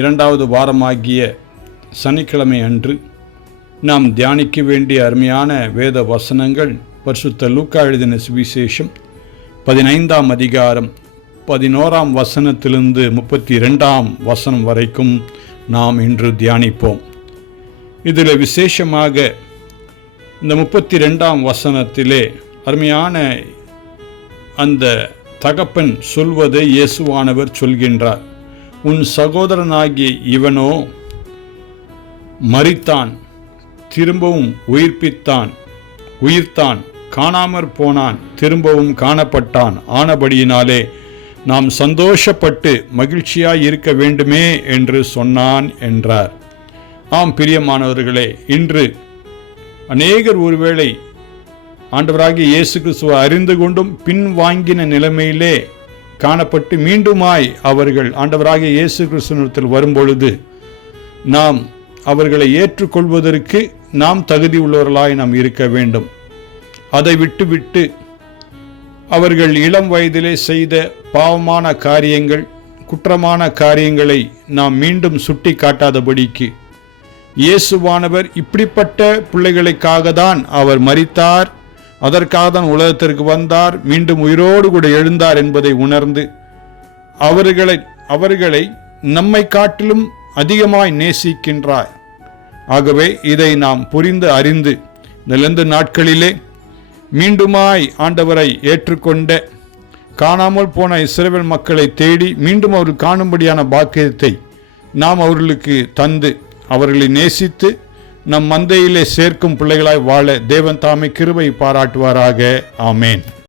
இரண்டாவது வாரமாகிய சனிக்கிழமை அன்று நாம் தியானிக்க வேண்டிய அருமையான வேத வசனங்கள் பரிசுத்த லூக்கா எழுதின சுவிசேஷம் 15ஆம் அதிகாரம் 11ஆம் வசனத்திலிருந்து 32ஆம் வசனம் வரைக்கும் நாம் இன்று தியானிப்போம். இதில் விசேஷமாக இந்த 32ஆம் வசனத்திலே அருமையான அந்த தகப்பன் சொல்வதை இயேசுவானவர் சொல்கின்றார். உன் சகோதரனாகிய இவனோ மரித்தான், திரும்பவும் உயிர்த்தான், காணாமற் போனான், திரும்பவும் காணப்பட்டான். ஆனபடியினாலே நாம் சந்தோஷப்பட்டு மகிழ்ச்சியாய் இருக்க வேண்டுமே என்று சொன்னான் என்றார். ஆம் பிரியமானவர்களே, இன்று அநேகர் ஒருவேளை ஆண்டவராகிய இயேசு கிறிஸ்துவை அறிந்து கொண்டும் பின்வாங்கின நிலைமையிலே காணப்பட்டு மீண்டுமாய் அவர்கள் ஆண்டவராகிய இயேசு கிறிஸ்துவினிடத்தில் வரும்பொழுது நாம் அவர்களை ஏற்றுக்கொள்வதற்கு நாம் தகுதி உள்ளவர்களாய் நாம் இருக்க வேண்டும். அதை விட்டு அவர்கள் இளம் வயதிலே செய்த பாவமான காரியங்கள், குற்றமான காரியங்களை நாம் மீண்டும் சுட்டி காட்டாதபடிக்கு இயேசுவானவர் இப்படிப்பட்ட பிள்ளைகளுக்காக தான் அவர் மரித்தார், அதற்காக தான் உலகத்திற்கு வந்தார், மீண்டும் உயிரோடு கூட எழுந்தார் என்பதை உணர்ந்து அவர்களை நம்மை காட்டிலும் அதிகமாய் நேசிக்கின்றார். ஆகவே இதை நாம் புரிந்து அறிந்து இந்த நாட்களிலே மீண்டுமாய் ஆண்டவரை ஏற்றுக்கொண்ட காணாமல் போன இஸ்ரவேல் மக்களை தேடி மீண்டும் அவர்கள் காணும்படியான பாக்கியத்தை நாம் அவர்களுக்கு தந்து அவர்களை நேசித்து நம் மந்தையிலே சேர்க்கும் பிள்ளைகளாய் வாழ தேவன் தாமே கிருபை பாராட்டுவாராக. ஆமேன்.